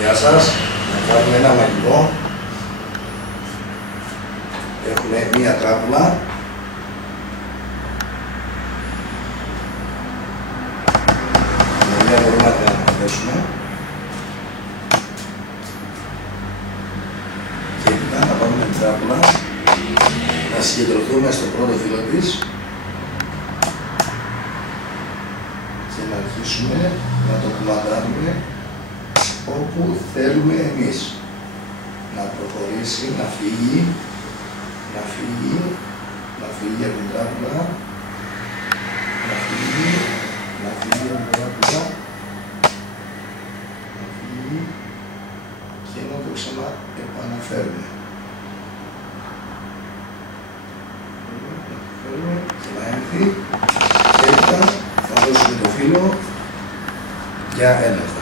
Γεια σας, να κάνουμε ένα μαγικό. Έχουμε μία τράπουλα. Με μία μπορούμε να την αναπτύσσουμε. Και έπειτα να πάρουμε την τράπουλα, να συγκεντρωθούμε στο πρώτο φύλλο της και να αρχίσουμε να το κουμαντάρουμε όπου θέλουμε εμείς. Να προχωρήσει, να φύγει από την τράπουλα, να φύγει από την τράπουλα, να φύγει και να το ξαναεπαναφέρουμε. Και να έρθει και έπειτα θα δώσουμε το φύλλο για έλεγχο.